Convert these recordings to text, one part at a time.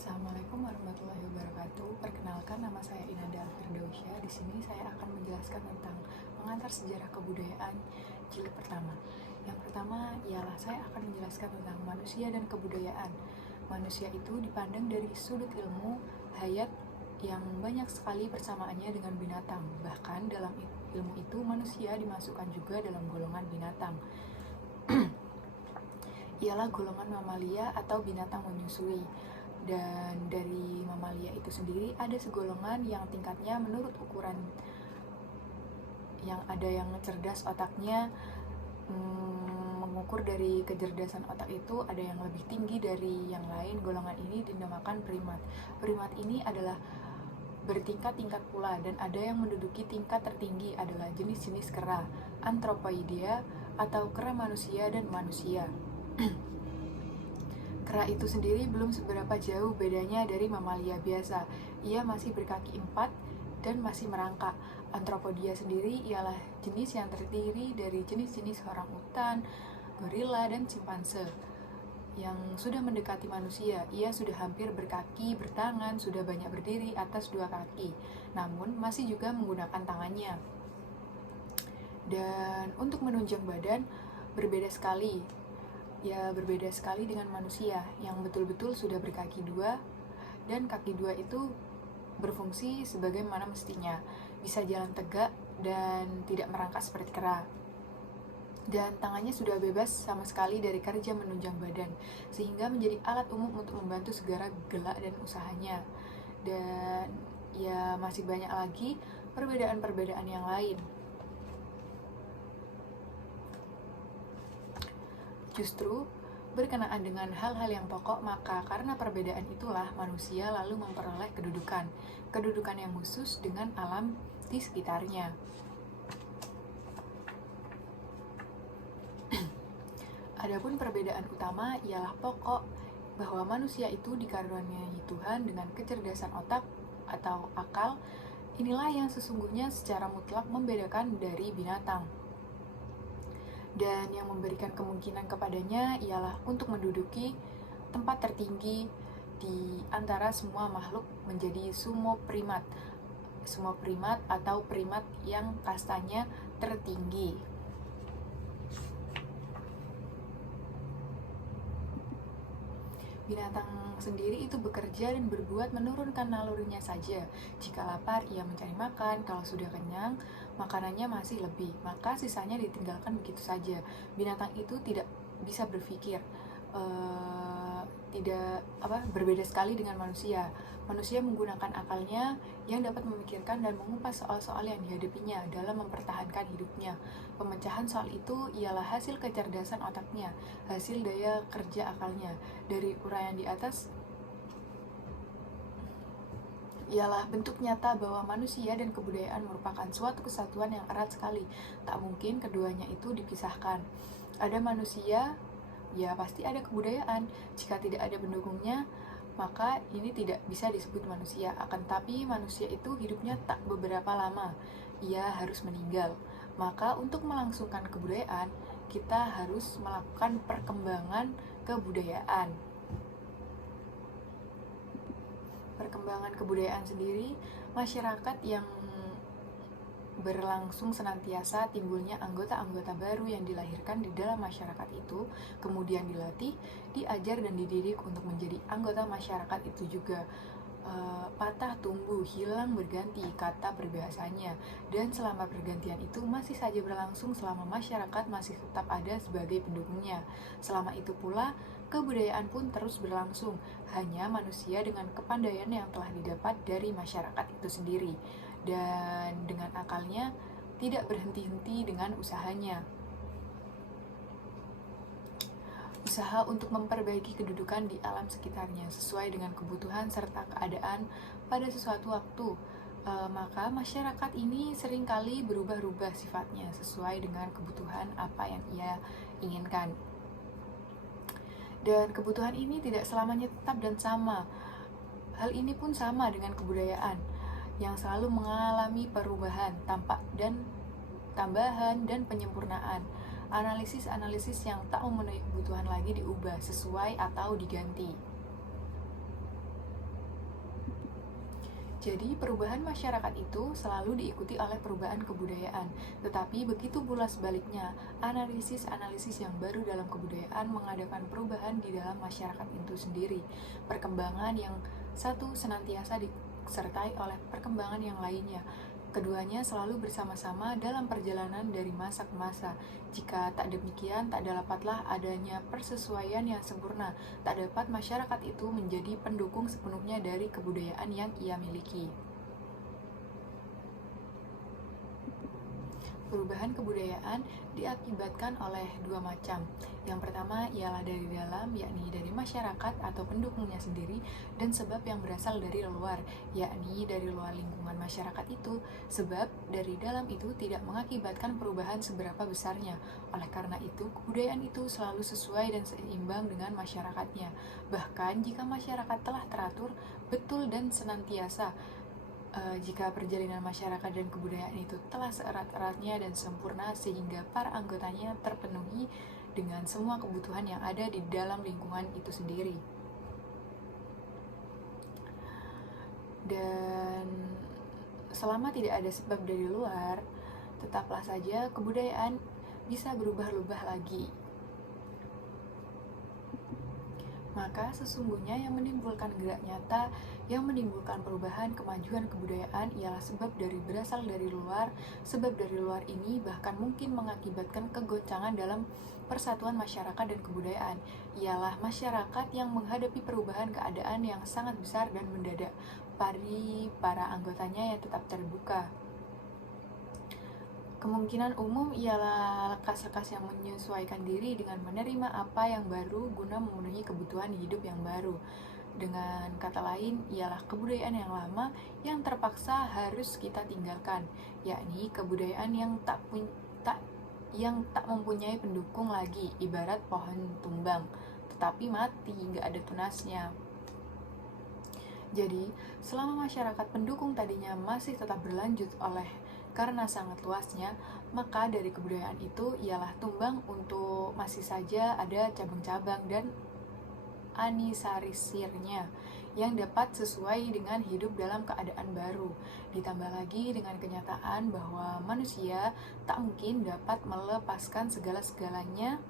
Assalamualaikum warahmatullahi wabarakatuh. Perkenalkan, nama saya Inada Firdausya. Di sini saya akan menjelaskan tentang pengantar sejarah kebudayaan jilid pertama. Yang pertama ialah saya akan menjelaskan tentang manusia dan kebudayaan. Manusia itu dipandang dari sudut ilmu hayat yang banyak sekali persamaannya dengan binatang. Bahkan dalam ilmu itu manusia dimasukkan juga dalam golongan binatang. Ialah golongan mamalia atau binatang menyusui. Dan dari mamalia itu sendiri ada segolongan yang tingkatnya menurut ukuran, yang ada yang cerdas otaknya, mengukur dari kecerdasan otak itu ada yang lebih tinggi dari yang lain. Golongan ini dinamakan primat. Primat ini adalah bertingkat-tingkat pula, dan ada yang menduduki tingkat tertinggi adalah jenis-jenis kera, Anthropoidea atau kera manusia dan manusia. Kera itu sendiri belum seberapa jauh bedanya dari mamalia biasa. Ia masih berkaki 4 dan masih merangkak. Anthropodia sendiri ialah jenis yang terdiri dari jenis-jenis orangutan, gorila, dan simpanse yang sudah mendekati manusia. Ia sudah hampir berkaki, bertangan, sudah banyak berdiri atas 2 kaki, namun masih juga menggunakan tangannya. Dan untuk menunjang badan berbeda sekali. Ya, berbeda sekali dengan manusia yang betul-betul sudah berkaki 2, dan kaki 2 itu berfungsi sebagaimana mestinya, bisa jalan tegak dan tidak merangkak seperti kera. Dan tangannya sudah bebas sama sekali dari kerja menunjang badan, sehingga menjadi alat umum untuk membantu segala gelak dan usahanya. Dan ya, masih banyak lagi perbedaan-perbedaan yang lain. Justru berkenaan dengan hal-hal yang pokok, maka karena perbedaan itulah manusia lalu memperoleh kedudukan yang khusus dengan alam di sekitarnya. Adapun perbedaan utama ialah pokok, bahwa manusia itu dikaruniai Tuhan dengan kecerdasan otak atau akal. Inilah yang sesungguhnya secara mutlak membedakan dari binatang. Dan yang memberikan kemungkinan kepadanya ialah untuk menduduki tempat tertinggi di antara semua makhluk, menjadi sumo primat atau primat yang kastanya tertinggi. Binatang sendiri itu bekerja dan berbuat menurunkan nalurinya saja. Jika lapar, ia mencari makan. Kalau sudah kenyang, makanannya masih lebih, maka sisanya ditinggalkan begitu saja. Binatang itu tidak bisa berpikir, berbeda sekali dengan manusia. Manusia menggunakan akalnya yang dapat memikirkan dan mengupas soal-soal yang dihadapinya dalam mempertahankan hidupnya. Pemecahan soal itu ialah hasil kecerdasan otaknya, hasil daya kerja akalnya. Dari uraian di atas ialah bentuk nyata bahwa manusia dan kebudayaan merupakan suatu kesatuan yang erat sekali. Tak mungkin keduanya itu dipisahkan. Ada manusia, ya pasti ada kebudayaan. Jika tidak ada pendukungnya, maka ini tidak bisa disebut manusia. Akan tapi manusia itu hidupnya tak beberapa lama, ia harus meninggal. Maka untuk melangsungkan kebudayaan, kita harus melakukan perkembangan kebudayaan. Perkembangan kebudayaan sendiri, masyarakat yang berlangsung senantiasa, timbulnya anggota-anggota baru yang dilahirkan di dalam masyarakat itu, kemudian dilatih, diajar, dan dididik untuk menjadi anggota masyarakat itu juga. Patah tumbuh, hilang berganti kata berbahasanya, dan selama pergantian itu masih saja berlangsung selama masyarakat masih tetap ada sebagai pendukungnya. Selama itu pula kebudayaan pun terus berlangsung, hanya manusia dengan kepandaian yang telah didapat dari masyarakat itu sendiri, dan dengan akalnya tidak berhenti-henti dengan usahanya. Usaha untuk memperbaiki kedudukan di alam sekitarnya sesuai dengan kebutuhan serta keadaan pada sesuatu waktu. Maka masyarakat ini seringkali berubah-ubah sifatnya sesuai dengan kebutuhan apa yang ia inginkan. Dan kebutuhan ini tidak selamanya tetap dan sama. Hal ini pun sama dengan kebudayaan yang selalu mengalami perubahan, tambahan dan penyempurnaan. Analisis-analisis yang tak memenuhi kebutuhan lagi diubah, sesuai atau diganti. Jadi perubahan masyarakat itu selalu diikuti oleh perubahan kebudayaan. Tetapi begitu pula sebaliknya, analisis-analisis yang baru dalam kebudayaan mengadakan perubahan di dalam masyarakat itu sendiri. Perkembangan yang satu senantiasa disertai oleh perkembangan yang lainnya. Keduanya selalu bersama-sama dalam perjalanan dari masa ke masa. Jika tak demikian, tak dapatlah adanya persesuaian yang sempurna. Tak dapat masyarakat itu menjadi pendukung sepenuhnya dari kebudayaan yang ia miliki. Perubahan kebudayaan diakibatkan oleh dua macam. Yang pertama ialah dari dalam, yakni dari masyarakat atau pendukungnya sendiri, dan sebab yang berasal dari luar, yakni dari luar lingkungan masyarakat itu. Sebab dari dalam itu tidak mengakibatkan perubahan seberapa besarnya. Oleh karena itu, kebudayaan itu selalu sesuai dan seimbang dengan masyarakatnya. Bahkan jika masyarakat telah teratur, betul dan senantiasa, jika perjalanan masyarakat dan kebudayaan itu telah seerat-eratnya dan sempurna sehingga para anggotanya terpenuhi dengan semua kebutuhan yang ada di dalam lingkungan itu sendiri. Dan selama tidak ada sebab dari luar, tetaplah saja kebudayaan bisa berubah-ubah lagi. Maka sesungguhnya yang menimbulkan gerak nyata, yang menimbulkan perubahan kemajuan kebudayaan ialah sebab berasal dari luar. Sebab dari luar ini bahkan mungkin mengakibatkan kegoncangan dalam persatuan masyarakat dan kebudayaan. Ialah masyarakat yang menghadapi perubahan keadaan yang sangat besar dan mendadak dari para anggotanya yang tetap terbuka. Kemungkinan umum ialah lekas-lekas yang menyesuaikan diri dengan menerima apa yang baru guna memenuhi kebutuhan hidup yang baru. Dengan kata lain, ialah kebudayaan yang lama yang terpaksa harus kita tinggalkan, yakni kebudayaan yang tak mempunyai pendukung lagi, ibarat pohon tumbang, tetapi mati, nggak ada tunasnya. Jadi, selama masyarakat pendukung tadinya masih tetap berlanjut karena sangat luasnya, maka dari kebudayaan itu ialah tumbang untuk masih saja ada cabang-cabang dan anisarisirnya yang dapat sesuai dengan hidup dalam keadaan baru. Ditambah lagi dengan kenyataan bahwa manusia tak mungkin dapat melepaskan segala-segalanya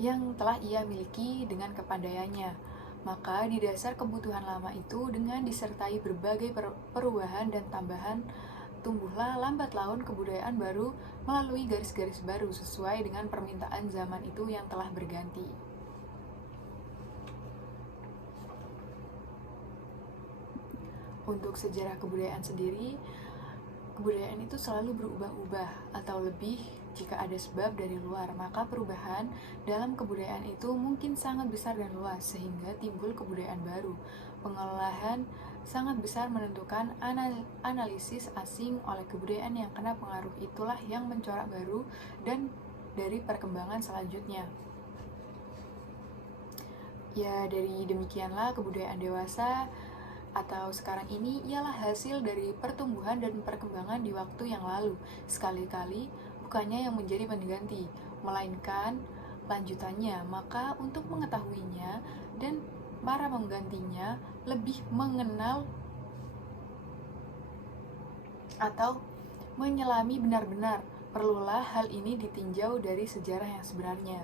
yang telah ia miliki dengan kepandaiannya. Maka di dasar kebutuhan lama itu dengan disertai berbagai perubahan dan tambahan, tumbuhlah lambat laun kebudayaan baru melalui garis-garis baru sesuai dengan permintaan zaman itu yang telah berganti. Untuk sejarah kebudayaan sendiri, kebudayaan itu selalu berubah-ubah, atau lebih jika ada sebab dari luar, maka perubahan dalam kebudayaan itu mungkin sangat besar dan luas sehingga timbul kebudayaan baru. Pengelolaan sangat besar menentukan analisis asing oleh kebudayaan yang kena pengaruh itulah yang mencorak baru dan dari perkembangan selanjutnya. Ya, dari demikianlah kebudayaan dewasa atau sekarang ini ialah hasil dari pertumbuhan dan perkembangan di waktu yang lalu. Sekali-kali bukannya yang menjadi pengganti, melainkan lanjutannya. Maka untuk mengetahuinya dan para menggantinya lebih mengenal atau menyelami benar-benar, perlulah hal ini ditinjau dari sejarah yang sebenarnya.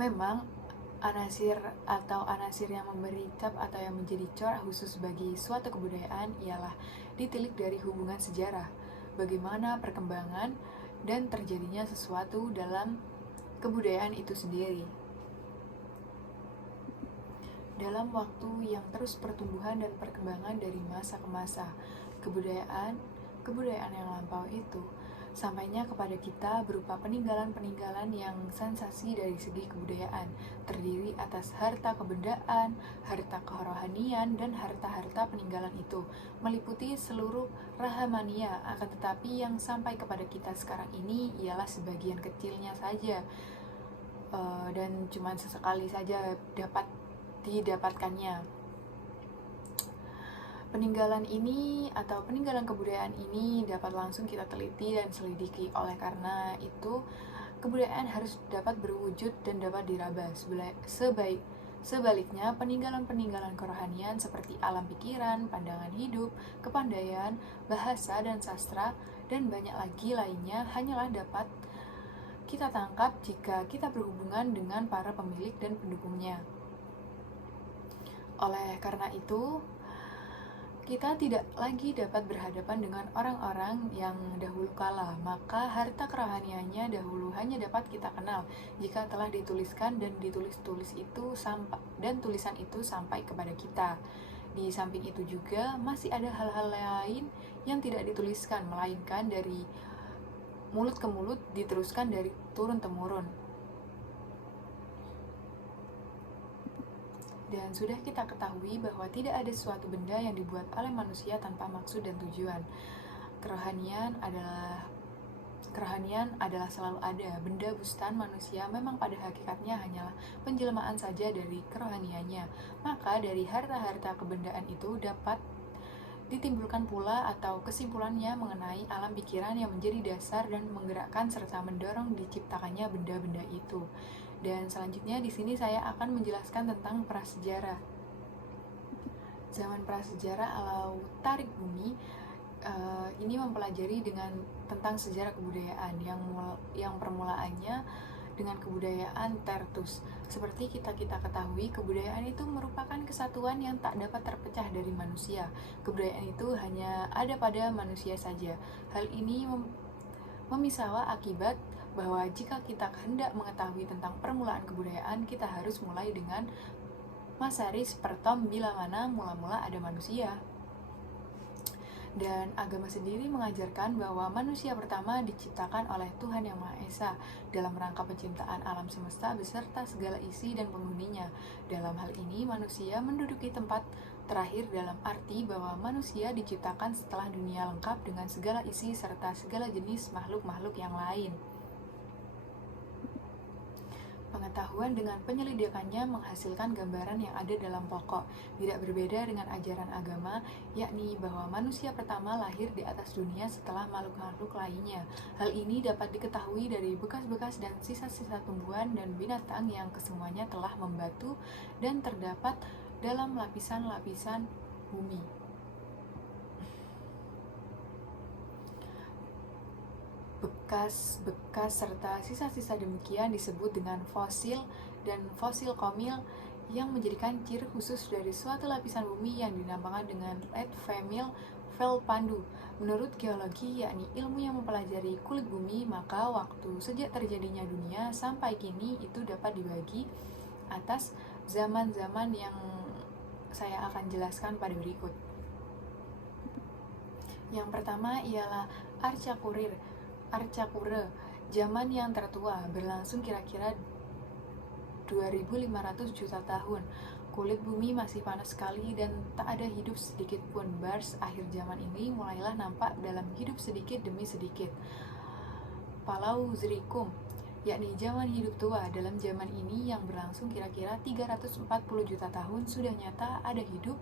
Memang anasir yang memberi cap atau yang menjadi corak khusus bagi suatu kebudayaan ialah ditilik dari hubungan sejarah, bagaimana perkembangan dan terjadinya sesuatu dalam kebudayaan itu sendiri. Dalam waktu yang terus pertumbuhan dan perkembangan dari masa ke masa, kebudayaan yang lampau itu sampainya kepada kita berupa peninggalan-peninggalan yang sensasi dari segi kebudayaan, terdiri atas harta kebendaan, harta kerohanian, dan harta-harta peninggalan itu, meliputi seluruh rahamania. Akan tetapi yang sampai kepada kita sekarang ini ialah sebagian kecilnya saja, dan cuma sesekali saja dapat didapatkannya. Peninggalan ini atau peninggalan kebudayaan ini dapat langsung kita teliti dan selidiki. Oleh karena itu, kebudayaan harus dapat berwujud dan dapat diraba. Sebaliknya, peninggalan-peninggalan kerohanian seperti alam pikiran, pandangan hidup, kepandaian, bahasa dan sastra, dan banyak lagi lainnya hanyalah dapat kita tangkap jika kita berhubungan dengan para pemilik dan pendukungnya. Oleh karena itu, kita tidak lagi dapat berhadapan dengan orang-orang yang dahulu kala, maka harta kerohaniannya dahulu hanya dapat kita kenal jika telah dituliskan dan tulisan itu sampai kepada kita. Di samping itu juga masih ada hal-hal lain yang tidak dituliskan, melainkan dari mulut ke mulut diteruskan dari turun-temurun. Dan sudah kita ketahui bahwa tidak ada suatu benda yang dibuat oleh manusia tanpa maksud dan tujuan. Kerohanian adalah selalu ada. Benda bustan manusia memang pada hakikatnya hanyalah penjelmaan saja dari kerohaniannya. Maka dari harta-harta kebendaan itu dapat ditimbulkan pula atau kesimpulannya mengenai alam pikiran yang menjadi dasar dan menggerakkan serta mendorong diciptakannya benda-benda itu. Dan selanjutnya di sini saya akan menjelaskan tentang prasejarah. Zaman prasejarah atau tarik bumi ini mempelajari tentang sejarah kebudayaan yang permulaannya dengan kebudayaan Tertus. Seperti kita ketahui, kebudayaan itu merupakan kesatuan yang tak dapat terpecah dari manusia. Kebudayaan itu hanya ada pada manusia saja. Hal ini memisawa akibat bahwa jika kita hendak mengetahui tentang permulaan kebudayaan, kita harus mulai dengan Masaris Pertom bila mana mula-mula ada manusia. Dan agama sendiri mengajarkan bahwa manusia pertama diciptakan oleh Tuhan Yang Maha Esa dalam rangka penciptaan alam semesta beserta segala isi dan penghuninya. Dalam hal ini, manusia menduduki tempat terakhir dalam arti bahwa manusia diciptakan setelah dunia lengkap dengan segala isi serta segala jenis makhluk-makhluk yang lain. Pengetahuan dengan penyelidikannya menghasilkan gambaran yang ada dalam pokok, tidak berbeda dengan ajaran agama, yakni bahwa manusia pertama lahir di atas dunia setelah makhluk-makhluk lainnya. Hal ini dapat diketahui dari bekas-bekas dan sisa-sisa tumbuhan dan binatang yang kesemuanya telah membatu dan terdapat dalam lapisan-lapisan bumi. Bekas-bekas serta sisa-sisa demikian disebut dengan fosil dan fosil komil yang menjadikan ciri khusus dari suatu lapisan bumi yang dinamakan dengan Red Famil Felpandu. Menurut geologi, yakni ilmu yang mempelajari kulit bumi, maka waktu sejak terjadinya dunia sampai kini itu dapat dibagi atas zaman-zaman yang saya akan jelaskan pada berikut. Yang pertama ialah Arca Kure, zaman yang tertua, berlangsung kira-kira 2500 juta tahun. Kulit bumi masih panas sekali dan tak ada hidup sedikit pun. Bars akhir zaman ini mulailah nampak dalam hidup sedikit demi sedikit. Paleozoikum, yakni zaman hidup tua. Dalam zaman ini yang berlangsung kira-kira 340 juta tahun sudah nyata ada hidup,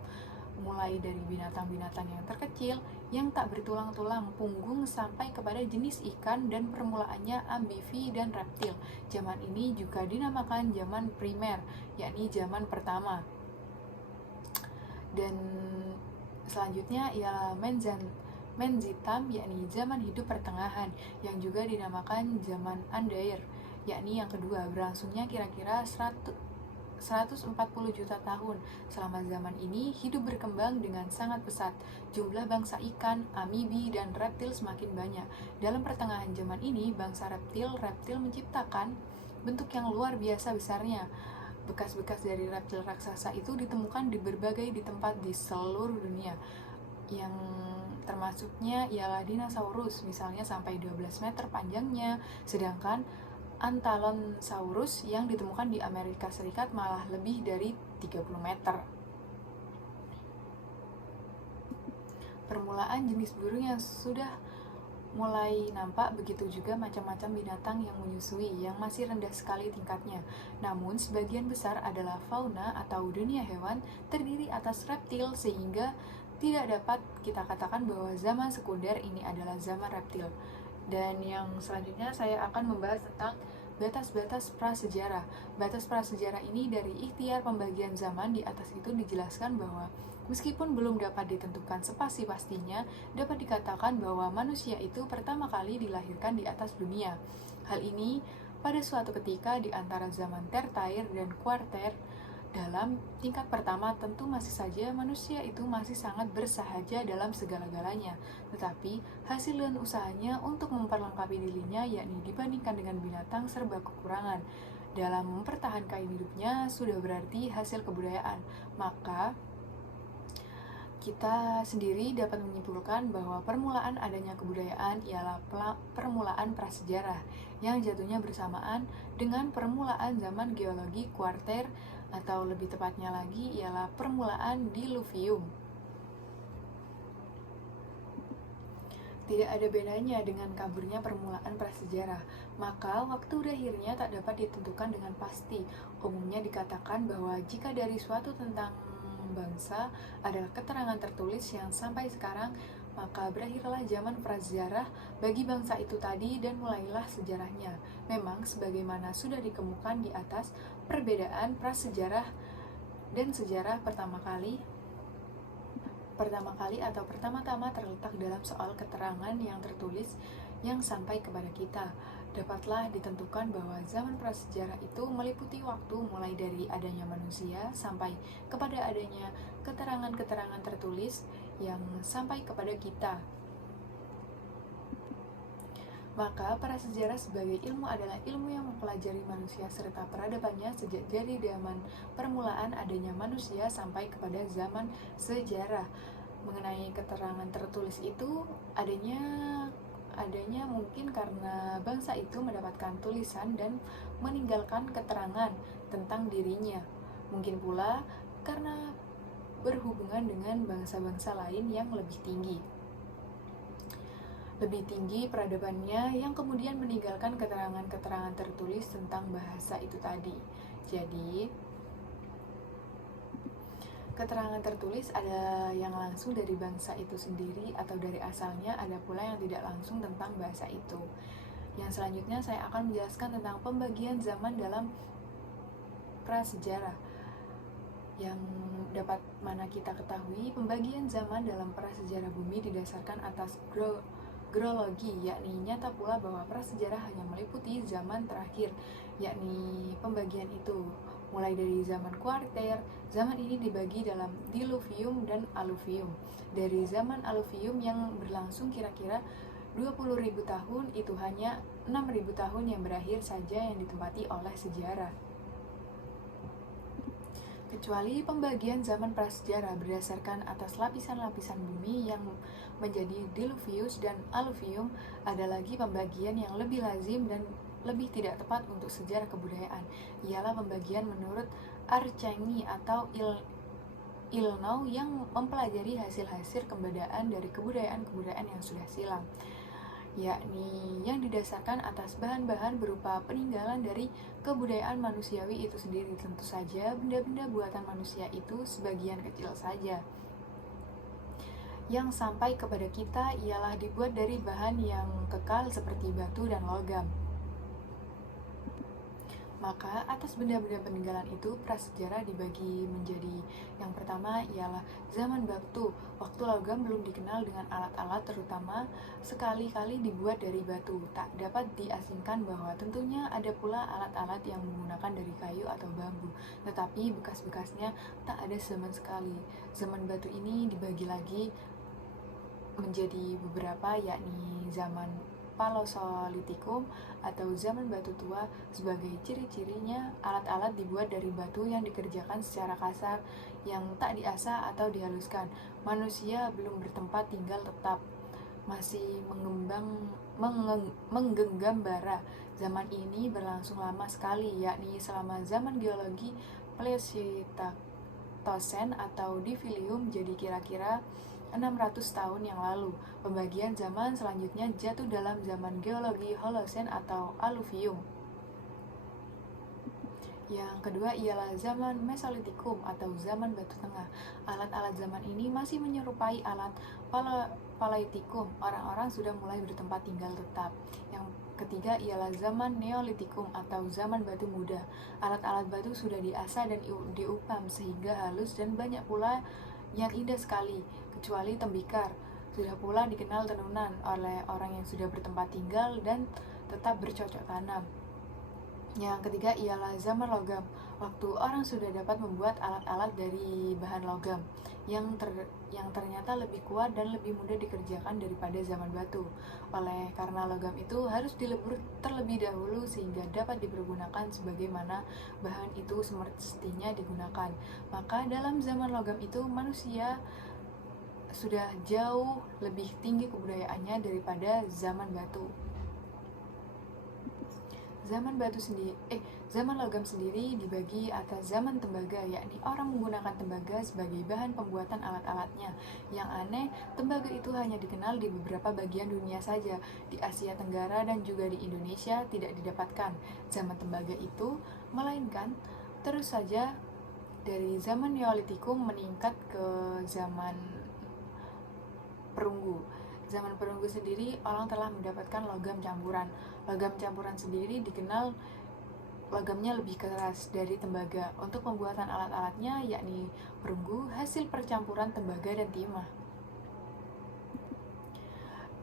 mulai dari binatang-binatang yang terkecil yang tak bertulang-tulang punggung sampai kepada jenis ikan dan permulaannya amfibi dan reptil. Zaman ini juga dinamakan zaman primer, yakni zaman pertama. Dan selanjutnya ialah Menzitam, yakni zaman hidup pertengahan, yang juga dinamakan zaman Andair, yakni yang kedua, berlangsungnya kira-kira 140 juta tahun. Selama zaman ini, hidup berkembang dengan sangat pesat. Jumlah bangsa ikan, amfibi, dan reptil semakin banyak. Dalam pertengahan zaman ini, bangsa reptil menciptakan bentuk yang luar biasa besarnya. Bekas-bekas dari reptil raksasa itu ditemukan di berbagai tempat di seluruh dunia. Yang termasuknya ialah dinosaurus, misalnya sampai 12 meter panjangnya, sedangkan Antalonsaurus yang ditemukan di Amerika Serikat malah lebih dari 30 meter. Permulaan jenis burung yang sudah mulai nampak, begitu juga macam-macam binatang yang menyusui yang masih rendah sekali tingkatnya. Namun sebagian besar adalah fauna atau dunia hewan terdiri atas reptil, sehingga tidak dapat kita katakan bahwa zaman sekunder ini adalah zaman reptil. Dan yang selanjutnya saya akan membahas tentang batas-batas prasejarah. Batas prasejarah ini dari ikhtiar pembagian zaman di atas itu dijelaskan bahwa meskipun belum dapat ditentukan sepasti-pastinya, dapat dikatakan bahwa manusia itu pertama kali dilahirkan di atas dunia. Hal ini pada suatu ketika di antara zaman tertier dan kuarter. Dalam tingkat pertama tentu masih saja manusia itu masih sangat bersahaja dalam segala-galanya, tetapi hasil dan usahanya untuk memperlengkapi dirinya yakni dibandingkan dengan binatang serba kekurangan. Dalam mempertahankan hidupnya sudah berarti hasil kebudayaan, maka kita sendiri dapat menyimpulkan bahwa permulaan adanya kebudayaan ialah permulaan prasejarah yang jatuhnya bersamaan dengan permulaan zaman geologi kuarter, atau lebih tepatnya lagi ialah permulaan diluvium. Tidak ada bedanya dengan kaburnya permulaan prasejarah, maka waktu berakhirnya tak dapat ditentukan dengan pasti. Umumnya dikatakan bahwa jika dari suatu tentang bangsa adalah keterangan tertulis yang sampai sekarang, maka berakhirlah zaman prasejarah bagi bangsa itu tadi dan mulailah sejarahnya. Memang sebagaimana sudah dikemukakan di atas, perbedaan prasejarah dan sejarah pertama kali atau pertama-tama terletak dalam soal keterangan yang tertulis yang sampai kepada kita. Dapatlah ditentukan bahwa zaman prasejarah itu meliputi waktu mulai dari adanya manusia sampai kepada adanya keterangan-keterangan tertulis yang sampai kepada kita. Maka prasejarah sebagai ilmu adalah ilmu yang mempelajari manusia serta peradabannya sejak dari zaman permulaan adanya manusia sampai kepada zaman sejarah. Mengenai keterangan tertulis itu adanya mungkin karena bangsa itu mendapatkan tulisan dan meninggalkan keterangan tentang dirinya. Mungkin pula karena berhubungan dengan bangsa-bangsa lain yang lebih tinggi peradabannya yang kemudian meninggalkan keterangan-keterangan tertulis tentang bahasa itu tadi. Jadi, keterangan tertulis ada yang langsung dari bangsa itu sendiri atau dari asalnya, ada pula yang tidak langsung tentang bahasa itu. Yang selanjutnya saya akan menjelaskan tentang pembagian zaman dalam prasejarah. Yang dapat mana kita ketahui, pembagian zaman dalam prasejarah bumi didasarkan atas geologi, yakni nyata pula bahwa prasejarah hanya meliputi zaman terakhir, yakni pembagian itu mulai dari zaman kuarter. Zaman ini dibagi dalam diluvium dan aluvium. Dari zaman aluvium yang berlangsung kira-kira 20.000 tahun, itu hanya 6.000 tahun yang berakhir saja yang ditempati oleh sejarah. Kecuali pembagian zaman prasejarah berdasarkan atas lapisan-lapisan bumi yang menjadi diluvius dan aluvium, ada lagi pembagian yang lebih lazim dan lebih tidak tepat untuk sejarah kebudayaan, ialah pembagian menurut Archengi atau Ilnau yang mempelajari hasil-hasil kebudayaan dari kebudayaan-kebudayaan yang sudah silam, yakni yang didasarkan atas bahan-bahan berupa peninggalan dari kebudayaan manusiawi itu sendiri. Tentu saja benda-benda buatan manusia itu sebagian kecil saja. Yang sampai kepada kita ialah dibuat dari bahan yang kekal seperti batu dan logam. Maka atas benda-benda peninggalan itu prasejarah dibagi menjadi yang pertama ialah zaman batu. Waktu logam belum dikenal dengan alat-alat, terutama sekali-kali dibuat dari batu. Tak dapat diasingkan bahwa tentunya ada pula alat-alat yang menggunakan dari kayu atau bambu, tetapi bekas-bekasnya tak ada sama sekali. Zaman batu ini dibagi lagi menjadi beberapa, yakni zaman Paleolitikum atau zaman batu tua. Sebagai ciri-cirinya, alat-alat dibuat dari batu yang dikerjakan secara kasar, yang tak diasah atau dihaluskan. Manusia belum bertempat tinggal tetap, masih menggenggam bara. Zaman ini berlangsung lama sekali, yakni selama zaman geologi Pleistocene atau Divilium, jadi kira-kira 600 tahun yang lalu. Pembagian zaman selanjutnya jatuh dalam zaman geologi Holocene atau Aluvium, Yang kedua ialah zaman Mesolitikum atau zaman Batu Tengah. Alat-alat zaman ini masih menyerupai alat Paleolitikum. Orang-orang sudah mulai bertempat tinggal tetap. Yang ketiga ialah zaman Neolitikum atau zaman Batu Muda. Alat-alat batu sudah diasah dan diupam sehingga halus dan banyak pula yang indah sekali, kecuali tembikar. Sudah pula dikenal tenunan oleh orang yang sudah bertempat tinggal dan tetap bercocok tanam. Yang ketiga ialah zaman logam. Waktu orang sudah dapat membuat alat-alat dari bahan logam yang ternyata lebih kuat dan lebih mudah dikerjakan daripada zaman batu. Oleh karena logam itu harus dilebur terlebih dahulu sehingga dapat dipergunakan sebagaimana bahan itu semestinya digunakan. Maka dalam zaman logam itu manusia sudah jauh lebih tinggi kebudayaannya daripada zaman batu. Zaman logam sendiri dibagi atas zaman tembaga, yakni orang menggunakan tembaga sebagai bahan pembuatan alat-alatnya. Yang aneh, tembaga itu hanya dikenal di beberapa bagian dunia saja. Di Asia Tenggara dan juga di Indonesia tidak didapatkan zaman tembaga itu, melainkan terus saja dari zaman Neolitikum meningkat ke zaman perunggu. Zaman perunggu sendiri orang telah mendapatkan logam campuran. Logam campuran sendiri dikenal logamnya lebih keras dari tembaga. Untuk pembuatan alat-alatnya yakni perunggu hasil percampuran tembaga dan timah.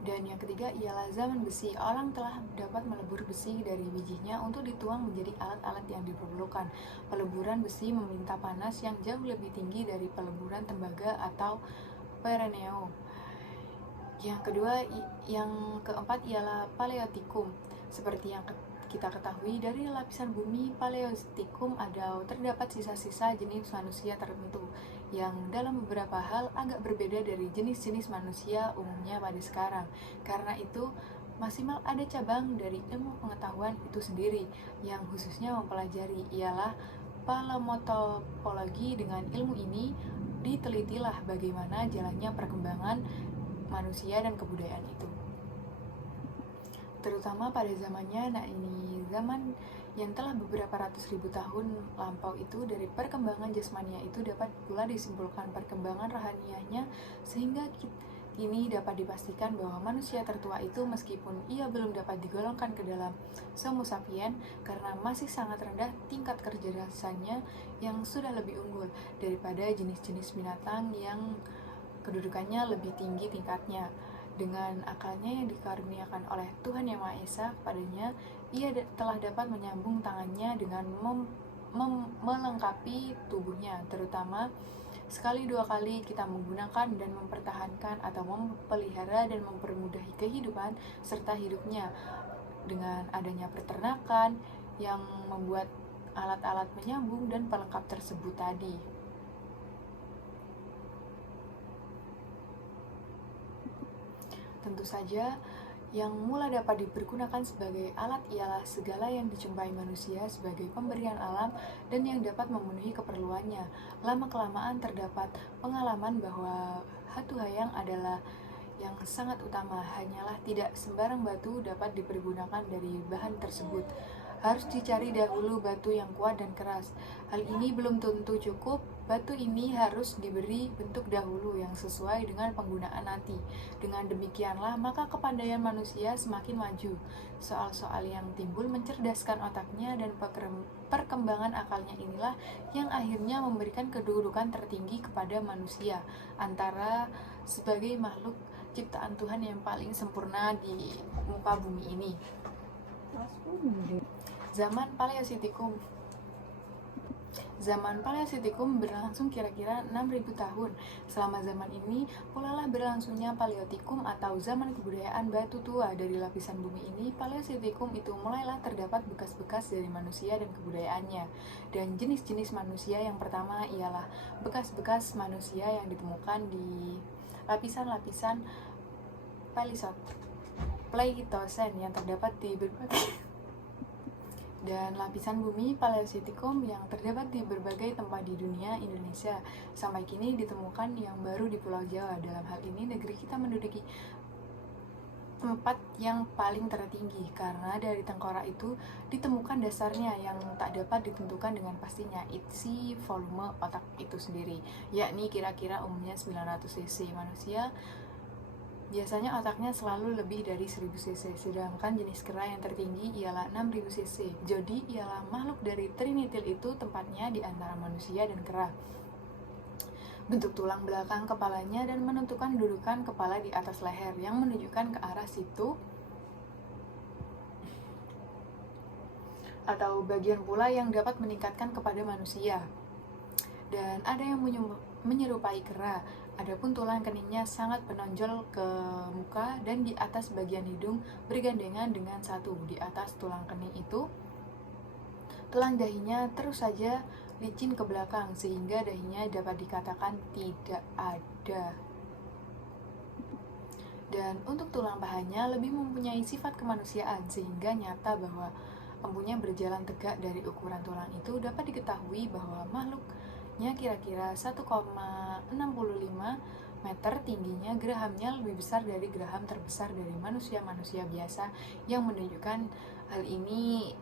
Dan yang ketiga ialah zaman besi. Orang telah dapat melebur besi dari bijinya untuk dituang menjadi alat-alat yang diperlukan. Peleburan besi meminta panas yang jauh lebih tinggi dari peleburan tembaga atau pereneo. Yang keempat ialah Paleolitikum. Seperti yang kita ketahui, dari lapisan bumi Paleolitikum terdapat sisa-sisa jenis manusia tertentu yang dalam beberapa hal agak berbeda dari jenis-jenis manusia umumnya pada sekarang. Karena itu, maksimal ada cabang dari ilmu pengetahuan itu sendiri yang khususnya mempelajari ialah paleontologi. Dengan ilmu ini ditelitilah bagaimana jalannya perkembangan manusia dan kebudayaan itu, terutama pada zamannya. Ini zaman yang telah beberapa ratus ribu tahun lampau itu. Dari perkembangan jasmania itu dapat pula disimpulkan perkembangan rohanianya, sehingga kini dapat dipastikan bahwa manusia tertua itu, meskipun ia belum dapat digolongkan ke dalam Homo sapiens karena masih sangat rendah tingkat kecerdasannya, yang sudah lebih unggul daripada jenis-jenis binatang yang kedudukannya lebih tinggi tingkatnya. Dengan akalnya yang dikaruniakan oleh Tuhan Yang Maha Esa kepadanya, ia telah dapat menyambung tangannya dengan melengkapi tubuhnya, terutama sekali dua kali kita menggunakan dan mempertahankan atau memelihara dan mempermudah kehidupan serta hidupnya dengan adanya peternakan yang membuat alat-alat menyambung dan pelengkap tersebut tadi. Tentu saja, yang mula dapat dipergunakan sebagai alat ialah segala yang dijumpai manusia sebagai pemberian alam dan yang dapat memenuhi keperluannya. Lama-kelamaan terdapat pengalaman bahwa hatu hayang adalah yang sangat utama, hanyalah tidak sembarang batu dapat dipergunakan dari bahan tersebut. Harus dicari dahulu batu yang kuat dan keras. Hal ini belum tentu cukup. Batu ini harus diberi bentuk dahulu yang sesuai dengan penggunaan nanti. Dengan demikianlah maka kepandaian manusia semakin maju. Soal-soal yang timbul mencerdaskan otaknya dan perkembangan akalnya inilah yang akhirnya memberikan kedudukan tertinggi kepada manusia antara sebagai makhluk ciptaan Tuhan yang paling sempurna di muka bumi ini. Zaman Paleolitikum. Zaman Paleolitikum berlangsung kira-kira 6.000 tahun. Selama zaman ini pula lah berlangsungnya Paleolitikum atau zaman kebudayaan batu tua. Dari lapisan bumi ini, Paleolitikum itu mulailah terdapat bekas-bekas dari manusia dan kebudayaannya. Dan jenis-jenis manusia yang pertama ialah bekas-bekas manusia yang ditemukan di lapisan-lapisan Pleistocene yang terdapat di berbagai dan lapisan bumi Paleolitikum yang terdapat di berbagai tempat di dunia. Indonesia sampai kini ditemukan yang baru di Pulau Jawa. Dalam hal ini negeri kita menduduki tempat yang paling tertinggi karena dari tengkorak itu ditemukan dasarnya yang tak dapat ditentukan dengan pastinya, isi volume otak itu sendiri, yakni kira-kira umumnya 900 cc. Manusia biasanya otaknya selalu lebih dari 1000 cc, sedangkan jenis kera yang tertinggi ialah 6000 cc. Jadi ialah makhluk dari trinitil itu tempatnya di antara manusia dan kera. Bentuk tulang belakang kepalanya dan menentukan dudukan kepala di atas leher yang menunjukkan ke arah situ, atau bagian pula yang dapat meningkatkan kepada manusia. Dan ada yang menyerupai kera. Adapun tulang keningnya sangat menonjol ke muka dan di atas bagian hidung bergandengan dengan satu. Di atas tulang kening itu, tulang dahinya terus saja licin ke belakang sehingga dahinya dapat dikatakan tidak ada. Dan untuk tulang pahanya lebih mempunyai sifat kemanusiaan sehingga nyata bahwa empunya berjalan tegak. Dari ukuran tulang itu dapat diketahui bahwa makhluknya kira-kira 1,65 meter tingginya. Gerahamnya lebih besar dari geraham terbesar dari manusia-manusia biasa, yang menunjukkan hal ini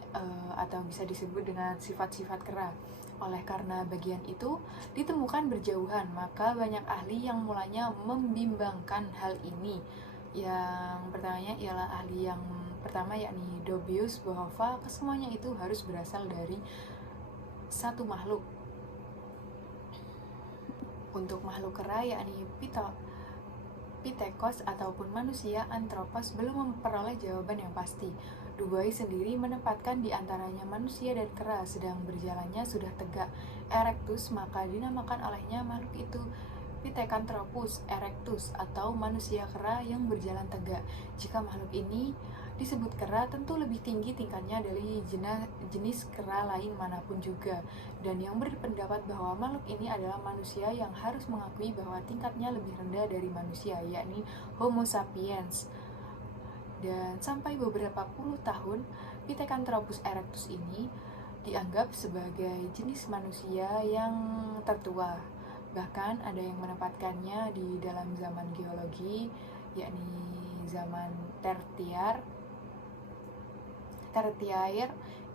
atau bisa disebut dengan sifat-sifat kera. Oleh karena bagian itu ditemukan berjauhan, maka banyak ahli yang mulanya membimbangkan hal ini. Yang pertamanya ialah ahli yang pertama, yakni Dobius, bahwa kesemuanya itu harus berasal dari satu makhluk. Untuk makhluk kera, yakni Pithekus ataupun manusia Anthropos, belum memperoleh jawaban yang pasti. Dubois sendiri menempatkan di antaranya manusia dan kera sedang berjalannya sudah tegak erectus, maka dinamakan olehnya makhluk itu Pithecanthropus erectus atau manusia kera yang berjalan tegak. Jika makhluk ini disebut kera, tentu lebih tinggi tingkatnya dari jenis kera lain manapun juga. Dan yang berpendapat bahwa makhluk ini adalah manusia yang harus mengakui bahwa tingkatnya lebih rendah dari manusia, yakni Homo sapiens. Dan sampai beberapa puluh tahun, Pithecanthropus erectus ini dianggap sebagai jenis manusia yang tertua. Bahkan ada yang menempatkannya di dalam zaman geologi, yakni zaman tertiar,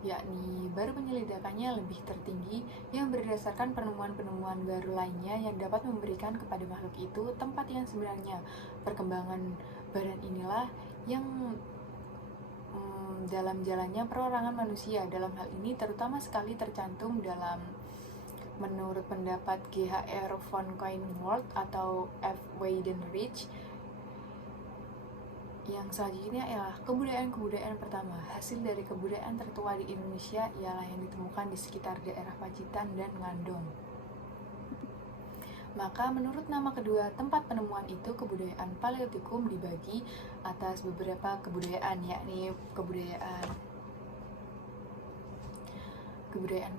yakni baru penyelidikannya lebih tertinggi, yang berdasarkan penemuan-penemuan baru lainnya yang dapat memberikan kepada makhluk itu tempat yang sebenarnya. Perkembangan badan inilah yang dalam jalannya perorangan manusia. Dalam hal ini terutama sekali tercantum dalam, menurut pendapat G.H.R. von Koeinwald atau F. Weidenreich, yang selanjutnya ialah kebudayaan pertama. Hasil dari kebudayaan tertua di Indonesia ialah yang ditemukan di sekitar daerah Pacitan dan Ngandong. Maka menurut nama kedua tempat penemuan itu, kebudayaan Paleotikum dibagi atas beberapa kebudayaan, yakni kebudayaan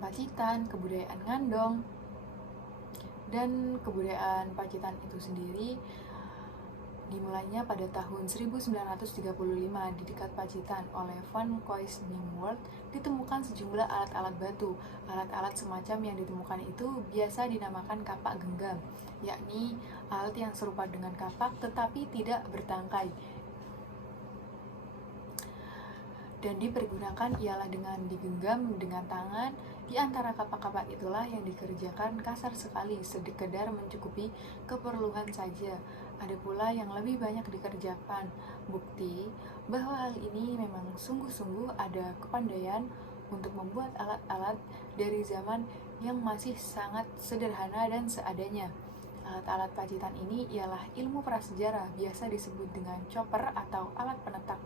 Pacitan, kebudayaan Ngandong. Dan kebudayaan Pacitan itu sendiri dimulainya pada tahun 1935 di dekat Pacitan. Oleh von Koeinwald ditemukan sejumlah alat-alat batu. Alat-alat semacam yang ditemukan itu biasa dinamakan kapak genggam, yakni alat yang serupa dengan kapak tetapi tidak bertangkai. Dan dipergunakan ialah dengan digenggam dengan tangan. Di antara kapak-kapak itulah yang dikerjakan kasar sekali, sekedar mencukupi keperluan saja. Ada pula yang lebih banyak dikerjakan. Bukti bahwa hal ini memang sungguh-sungguh ada kepandaian untuk membuat alat-alat dari zaman yang masih sangat sederhana dan seadanya. Alat-alat Pacitan ini ialah ilmu prasejarah, biasa disebut dengan chopper atau alat penetak.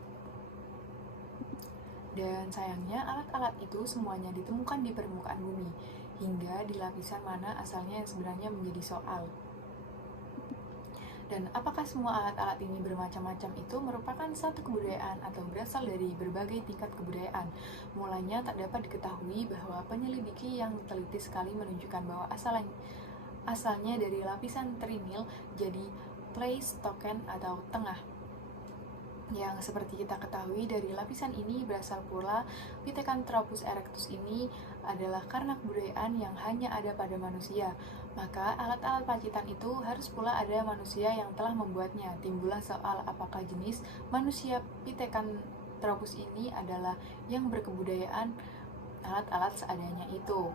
Dan sayangnya alat-alat itu semuanya ditemukan di permukaan bumi, hingga di lapisan mana asalnya yang sebenarnya menjadi soal. Dan apakah semua alat-alat ini bermacam-macam itu merupakan satu kebudayaan atau berasal dari berbagai tingkat kebudayaan? Mulanya tak dapat diketahui, bahwa penyelidiki yang teliti sekali menunjukkan bahwa asalnya dari lapisan trinil, jadi Pleistoken atau tengah. Yang seperti kita ketahui dari lapisan ini berasal pula Pithecanthropus erectus ini adalah karena kebudayaan yang hanya ada pada manusia. Maka alat-alat pacitan itu harus pula ada manusia yang telah membuatnya. Timbullah soal apakah jenis manusia Pithecanthropus ini adalah yang berkebudayaan alat-alat seadanya itu.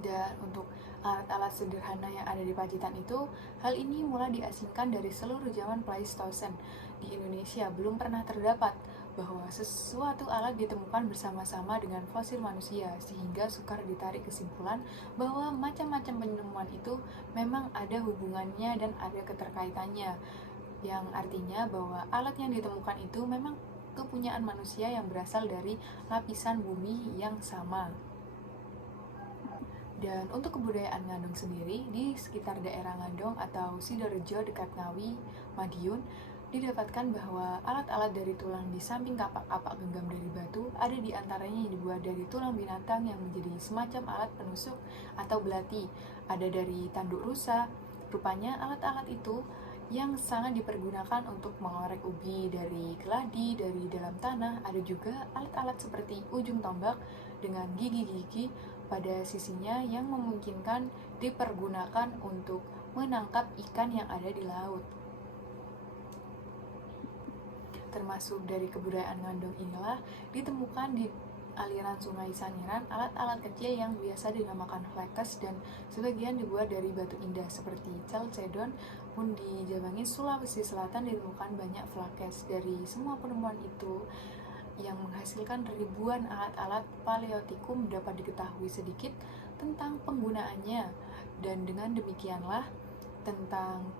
Dan untuk alat-alat sederhana yang ada di Pacitan itu, hal ini mulai diasingkan dari seluruh zaman Pleistosen. Di Indonesia belum pernah terdapat bahwa sesuatu alat ditemukan bersama-sama dengan fosil manusia, sehingga sukar ditarik kesimpulan bahwa macam-macam penemuan itu memang ada hubungannya dan ada keterkaitannya, yang artinya bahwa alat yang ditemukan itu memang kepunyaan manusia yang berasal dari lapisan bumi yang sama. Dan untuk kebudayaan Ngandung sendiri, di sekitar daerah Ngandung atau Sidorejo dekat Ngawi, Madiun, didapatkan bahwa alat-alat dari tulang di samping kapak-kapak genggam dari batu ada di antaranya yang dibuat dari tulang binatang yang menjadi semacam alat penusuk atau belati. Ada dari tanduk rusa. Rupanya alat-alat itu yang sangat dipergunakan untuk mengorek ubi dari keladi dari dalam tanah. Ada juga alat-alat seperti ujung tombak dengan gigi-gigi pada sisinya yang memungkinkan dipergunakan untuk menangkap ikan yang ada di laut. Termasuk dari kebudayaan Ngandung inilah ditemukan di aliran sungai Sangiran alat-alat kecil yang biasa dinamakan flekes dan sebagian dibuat dari batu indah seperti chalcedon. Pun di Jabangi, Sulawesi Selatan ditemukan banyak flekes. Dari semua penemuan itu yang menghasilkan ribuan alat-alat paleotikum dapat diketahui sedikit tentang penggunaannya, dan dengan demikianlah tentang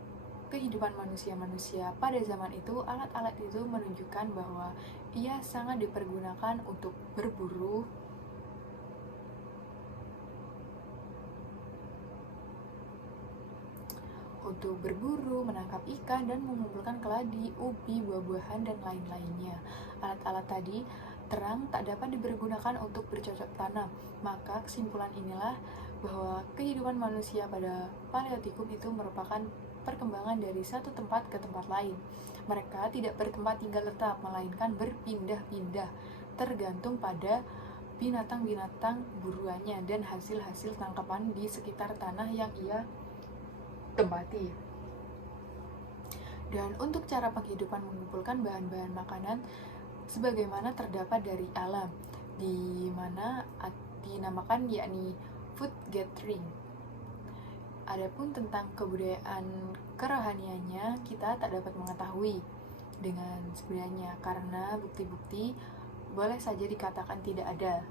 kehidupan manusia-manusia pada zaman itu. Alat-alat itu menunjukkan bahwa ia sangat dipergunakan untuk berburu, menangkap ikan, dan mengumpulkan keladi, ubi, buah-buahan, dan lain-lainnya. Alat-alat tadi terang tak dapat dipergunakan untuk bercocok tanam. Maka kesimpulan inilah bahwa kehidupan manusia pada Paleotikum itu merupakan perkembangan dari satu tempat ke tempat lain. Mereka tidak bertempat tinggal tetap, melainkan berpindah-pindah, tergantung pada binatang-binatang buruannya dan hasil-hasil tangkapan di sekitar tanah yang ia tempati. Dan untuk cara penghidupan mengumpulkan bahan-bahan makanan sebagaimana terdapat dari alam, di mana dinamakan yakni food gathering. Adapun tentang kebudayaan kerohaniannya kita tak dapat mengetahui dengan sebenarnya karena bukti-bukti boleh saja dikatakan tidak ada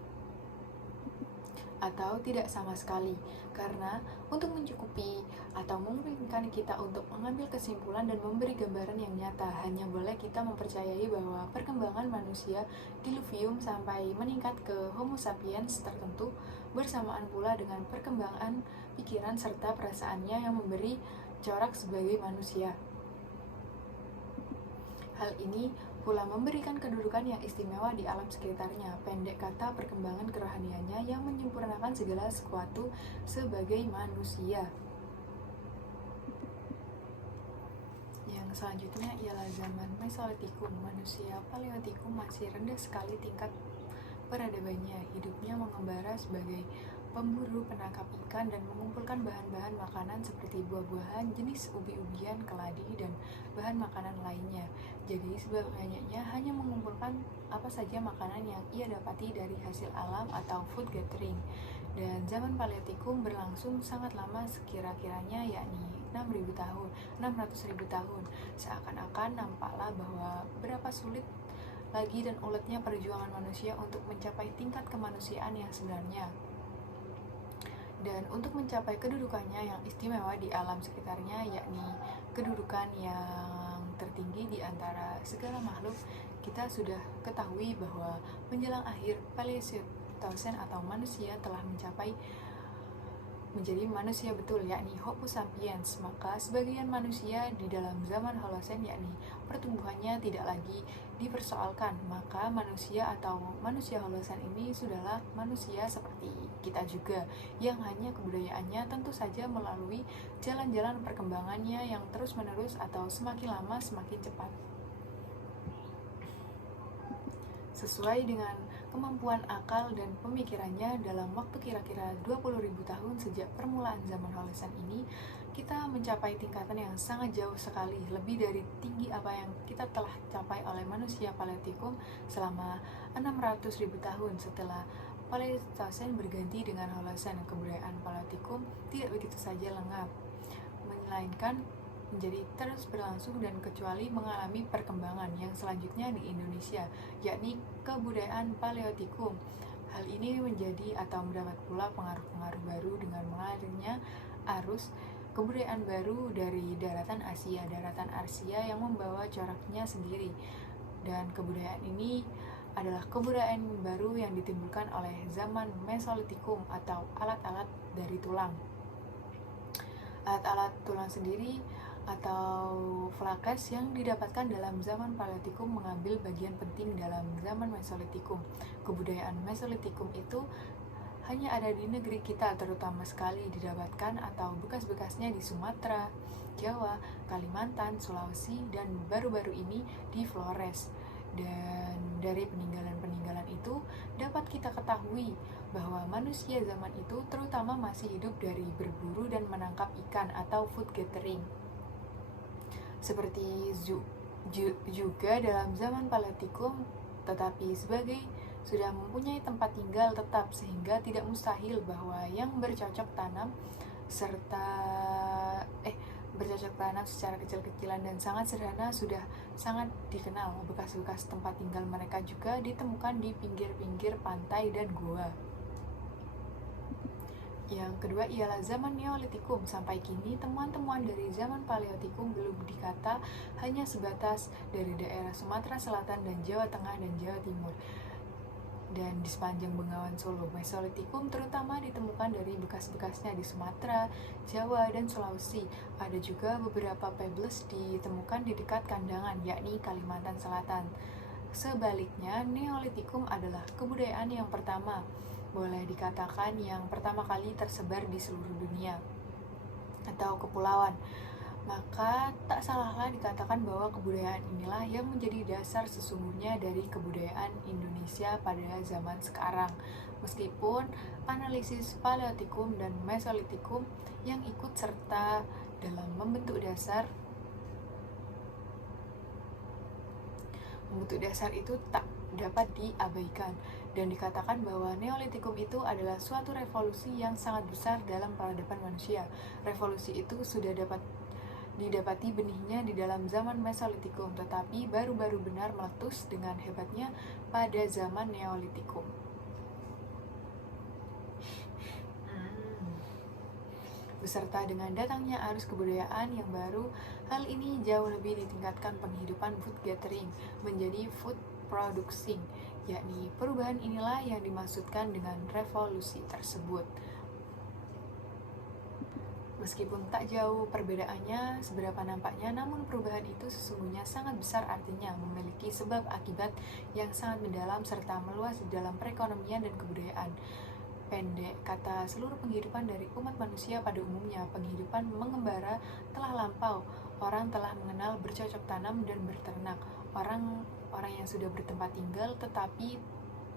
atau tidak sama sekali, karena untuk mencukupi atau memungkinkan kita untuk mengambil kesimpulan dan memberi gambaran yang nyata, hanya boleh kita mempercayai bahwa perkembangan manusia diluvium sampai meningkat ke Homo sapiens tertentu bersamaan pula dengan perkembangan pikiran serta perasaannya yang memberi corak sebagai manusia. Hal ini pula memberikan kedudukan yang istimewa di alam sekitarnya. Pendek kata, perkembangan kerohaniannya yang menyempurnakan segala sesuatu sebagai manusia. Yang selanjutnya ialah zaman Mesolitikum. Manusia Paleotikum masih rendah sekali tingkat peradabannya. Hidupnya mengembara sebagai pemburu, penangkap ikan, dan mengumpulkan bahan-bahan makanan seperti buah-buahan, jenis ubi-ubian, keladi, dan bahan makanan lainnya. Jadi sebenarnya hanya mengumpulkan apa saja makanan yang ia dapati dari hasil alam atau food gathering. Dan zaman Paleotikum berlangsung sangat lama, sekira-kiranya yakni 600.000 tahun. Seakan-akan nampaklah bahwa berapa sulit lagi dan uletnya perjuangan manusia untuk mencapai tingkat kemanusiaan yang sebenarnya. Dan untuk mencapai kedudukannya yang istimewa di alam sekitarnya, yakni kedudukan yang tertinggi di antara segala makhluk, kita sudah ketahui bahwa menjelang akhir Paleozoic atau manusia telah menjadi manusia betul, yakni Homo sapiens. Maka sebagian manusia di dalam zaman Holocene, yakni pertumbuhannya tidak lagi dipersoalkan. Maka manusia atau manusia Holocene ini sudahlah manusia seperti kita juga, yang hanya kebudayaannya tentu saja melalui jalan-jalan perkembangannya yang terus-menerus atau semakin lama semakin cepat. sesuai dengan kemampuan akal dan pemikirannya dalam waktu kira-kira 20.000 tahun sejak permulaan zaman Holocene ini, kita mencapai tingkatan yang sangat jauh sekali, lebih dari tinggi apa yang kita telah capai oleh manusia Paleolitikum selama 600.000 tahun setelah Paleistocene berganti dengan Holocene. Kebudayaan Paleolitikum tidak begitu saja lengkap, melainkan menjadi terus berlangsung dan kecuali mengalami perkembangan yang selanjutnya di Indonesia, yakni kebudayaan Paleolitikum. Hal ini menjadi atau mendapat pula pengaruh-pengaruh baru dengan mengalirnya arus kebudayaan baru dari daratan Asia yang membawa coraknya sendiri. Dan kebudayaan ini adalah kebudayaan baru yang ditimbulkan oleh zaman Mesolitikum atau alat-alat dari tulang. Alat-alat tulang sendiri atau flakas yang didapatkan dalam zaman Paleolitikum mengambil bagian penting dalam zaman Mesolitikum. Kebudayaan Mesolitikum itu hanya ada di negeri kita, terutama sekali didapatkan atau bekas-bekasnya di Sumatera, Jawa, Kalimantan, Sulawesi, dan baru-baru ini di Flores. Dan dari peninggalan-peninggalan itu dapat kita ketahui bahwa manusia zaman itu terutama masih hidup dari berburu dan menangkap ikan atau food gathering. Seperti juga dalam zaman Paleolitikum, tetapi sebagai sudah mempunyai tempat tinggal tetap, sehingga tidak mustahil bahwa yang bercocok tanam secara kecil-kecilan dan sangat sederhana sudah sangat dikenal. Bekas-bekas tempat tinggal mereka juga ditemukan di pinggir-pinggir pantai dan gua. Yang kedua ialah zaman Neolitikum. Sampai kini, temuan-temuan dari zaman Paleolitikum belum dikata hanya sebatas dari daerah Sumatera Selatan dan Jawa Tengah dan Jawa Timur. Dan di sepanjang Bengawan Solo, Mesolitikum terutama ditemukan dari bekas-bekasnya di Sumatera, Jawa, dan Sulawesi. Ada juga beberapa pebbles ditemukan di dekat Kandangan, yakni Kalimantan Selatan. Sebaliknya, Neolitikum adalah kebudayaan yang pertama, boleh dikatakan yang pertama kali tersebar di seluruh dunia atau kepulauan. Maka tak salahlah dikatakan bahwa kebudayaan inilah yang menjadi dasar sesungguhnya dari kebudayaan Indonesia pada zaman sekarang. Meskipun analisis Paleolitikum dan Mesolitikum yang ikut serta dalam membentuk dasar itu tak dapat diabaikan, dan dikatakan bahwa Neolitikum itu adalah suatu revolusi yang sangat besar dalam peradaban manusia. Revolusi itu sudah didapati benihnya di dalam zaman Mesolitikum, tetapi baru-baru benar meletus dengan hebatnya pada zaman Neolitikum. Beserta dengan datangnya arus kebudayaan yang baru, hal ini jauh lebih ditingkatkan penghidupan food gathering menjadi food producing, yakni perubahan inilah yang dimaksudkan dengan revolusi tersebut. Meskipun tak jauh perbedaannya seberapa nampaknya, namun perubahan itu sesungguhnya sangat besar, artinya memiliki sebab akibat yang sangat mendalam serta meluas di dalam perekonomian dan kebudayaan. Pendek kata, seluruh penghidupan dari umat manusia pada umumnya, penghidupan mengembara telah lampau. Orang telah mengenal bercocok tanam dan berternak. Orang yang sudah bertempat tinggal tetapi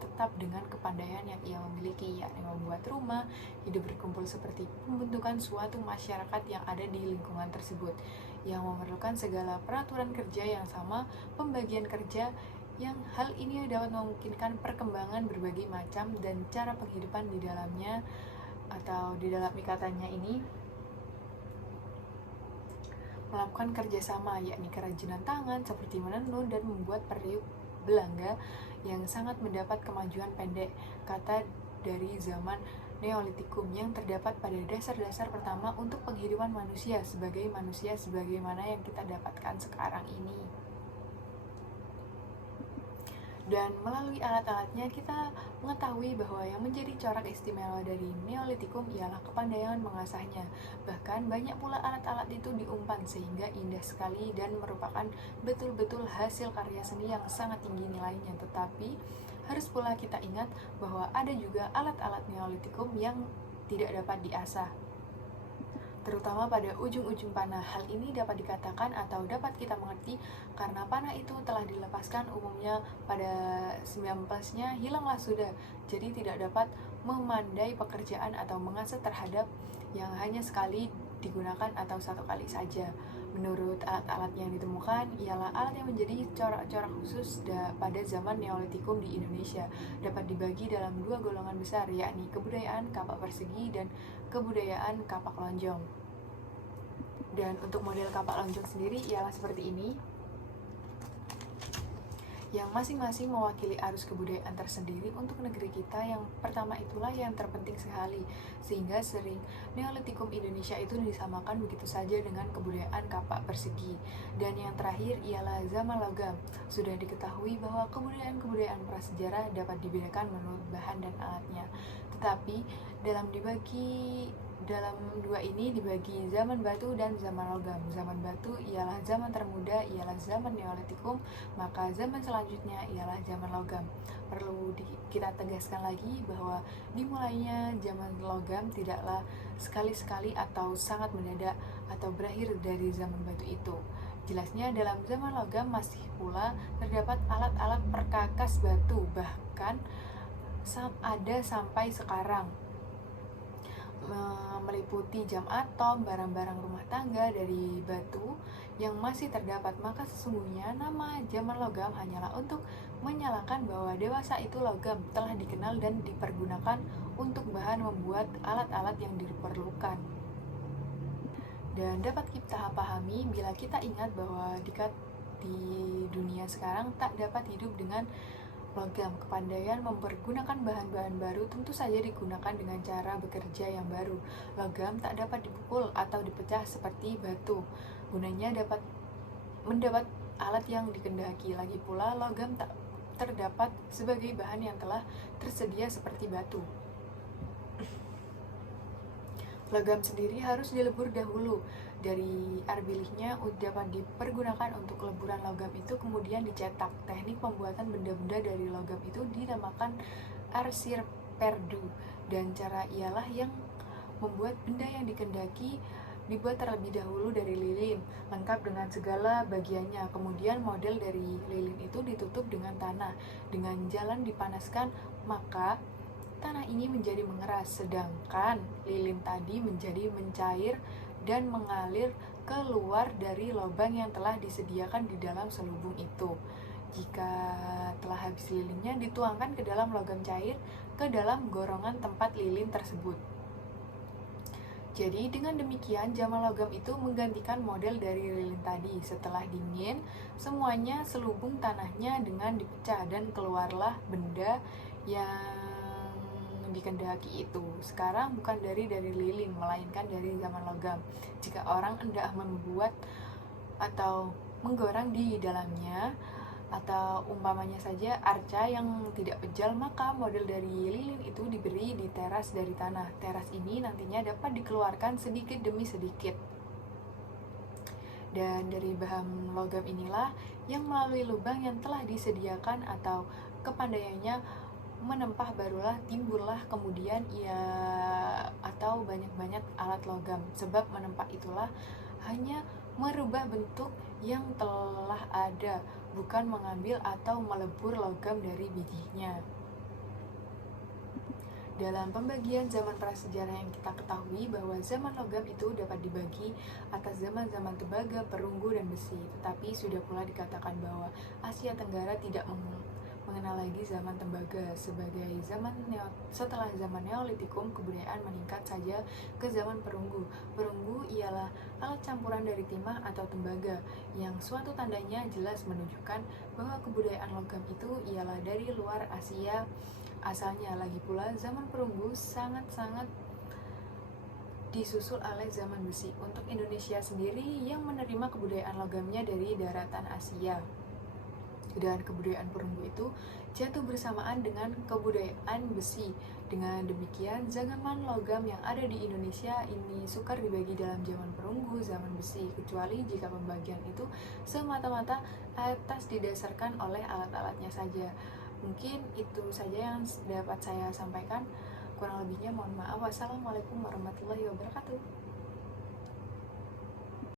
tetap dengan kepandaian yang ia miliki, yakni membuat rumah, hidup berkumpul seperti pembentukan suatu masyarakat yang ada di lingkungan tersebut, yang memerlukan segala peraturan kerja yang sama, pembagian kerja, yang hal ini dapat memungkinkan perkembangan berbagai macam dan cara penghidupan di dalamnya atau di dalam ikatannya ini melakukan kerjasama, yakni kerajinan tangan seperti menenun dan membuat periuk belanga yang sangat mendapat kemajuan pendek kata dari zaman Neolitikum yang terdapat pada dasar-dasar pertama untuk penghidupan manusia sebagaimana yang kita dapatkan sekarang ini. Dan melalui alat-alatnya kita mengetahui bahwa yang menjadi corak istimewa dari Neolitikum ialah kepandaian mengasahnya. Bahkan banyak pula alat-alat itu diumpan sehingga indah sekali dan merupakan betul-betul hasil karya seni yang sangat tinggi nilainya. Tetapi harus pula kita ingat bahwa ada juga alat-alat Neolitikum yang tidak dapat diasah. terutama pada ujung-ujung panah. Hal ini dapat dikatakan atau dapat kita mengerti karena panah itu telah dilepaskan umumnya pada 19-nya hilanglah sudah, jadi tidak dapat memandai pekerjaan atau mengasah terhadap yang hanya sekali digunakan atau satu kali saja. Menurut alat-alat yang ditemukan, ialah alat yang menjadi corak-corak khusus pada zaman Neolitikum di Indonesia. Dapat dibagi dalam dua golongan besar, yakni kebudayaan kapak persegi dan kebudayaan kapak lonjong. Dan untuk model kapak lonjong sendiri ialah seperti ini, yang masing-masing mewakili arus kebudayaan tersendiri untuk negeri kita. Yang pertama itulah yang terpenting sekali, sehingga sering Neolitikum Indonesia itu disamakan begitu saja dengan kebudayaan kapak persegi. Dan yang terakhir ialah zaman logam. Sudah diketahui bahwa kebudayaan-kebudayaan prasejarah dapat dibedakan menurut bahan dan alatnya, tetapi dalam dua ini dibagi zaman batu dan zaman logam. Zaman batu ialah zaman termuda, ialah zaman Neolitikum, maka zaman selanjutnya ialah zaman logam. Perlu kita tegaskan lagi bahwa dimulainya zaman logam tidaklah sekali-sekali atau sangat mendadak atau berakhir dari zaman batu itu. Jelasnya dalam zaman logam masih pula terdapat alat-alat perkakas batu, bahkan ada sampai sekarang, meliputi jam atom, barang-barang rumah tangga dari batu yang masih terdapat. Maka sesungguhnya nama zaman logam hanyalah untuk menyalakan bahwa dewasa itu logam telah dikenal dan dipergunakan untuk bahan membuat alat-alat yang diperlukan. Dan dapat kita pahami bila kita ingat bahwa di dunia sekarang tak dapat hidup dengan logam. Kepandaian mempergunakan bahan-bahan baru tentu saja digunakan dengan cara bekerja yang baru. Logam tak dapat dipukul atau dipecah seperti batu. Gunanya dapat mendapat alat yang dikehendaki. Lagi pula, logam tak terdapat sebagai bahan yang telah tersedia seperti batu. Logam sendiri harus dilebur dahulu. Dari arbilihnya dapat dipergunakan untuk leburan logam itu kemudian dicetak. Teknik pembuatan benda-benda dari logam itu dinamakan arsir perdu, dan cara ialah yang membuat benda yang dikehendaki dibuat terlebih dahulu dari lilin, lengkap dengan segala bagiannya. Kemudian model dari lilin itu ditutup dengan tanah. Dengan jalan dipanaskan, maka tanah ini menjadi mengeras, sedangkan lilin tadi menjadi mencair dan mengalir keluar dari lubang yang telah disediakan di dalam selubung itu. Jika telah habis lilinnya, dituangkan ke dalam logam cair ke dalam gorongan tempat lilin tersebut. Jadi dengan demikian zaman logam itu menggantikan model dari lilin tadi. Setelah dingin, semuanya selubung tanahnya dengan dipecah dan keluarlah benda yang dikehendaki itu. Sekarang bukan dari lilin, melainkan dari zaman logam. Jika orang hendak membuat atau menggoreng di dalamnya, atau umpamanya saja arca yang tidak pejal, maka model dari lilin itu diberi di teras dari tanah. Teras ini nantinya dapat dikeluarkan sedikit demi sedikit. Dan dari bahan logam inilah yang melalui lubang yang telah disediakan atau kepandaiannya menempah, barulah timbullah kemudian atau banyak-banyak alat logam. Sebab menempah itulah hanya merubah bentuk yang telah ada, bukan mengambil atau melebur logam dari bijinya. Dalam pembagian zaman prasejarah yang kita ketahui bahwa zaman logam itu dapat dibagi atas zaman-zaman tembaga, perunggu, dan besi. Tetapi sudah pula dikatakan bahwa Asia Tenggara tidak mengenal lagi zaman tembaga. Setelah zaman Neolitikum, kebudayaan meningkat saja ke zaman perunggu. Perunggu ialah alat campuran dari timah atau tembaga, yang suatu tandanya jelas menunjukkan bahwa kebudayaan logam itu ialah dari luar Asia asalnya. Lagi pula zaman perunggu sangat-sangat disusul oleh zaman besi. Untuk Indonesia sendiri yang menerima kebudayaan logamnya dari daratan Asia, dan kebudayaan perunggu itu jatuh bersamaan dengan kebudayaan besi. Dengan demikian, zaman logam yang ada di Indonesia ini sukar dibagi dalam zaman perunggu, zaman besi, kecuali jika pembagian itu semata-mata atas didasarkan oleh alat-alatnya saja. Mungkin itu saja yang dapat saya sampaikan. Kurang lebihnya mohon maaf. Wassalamualaikum warahmatullahi wabarakatuh.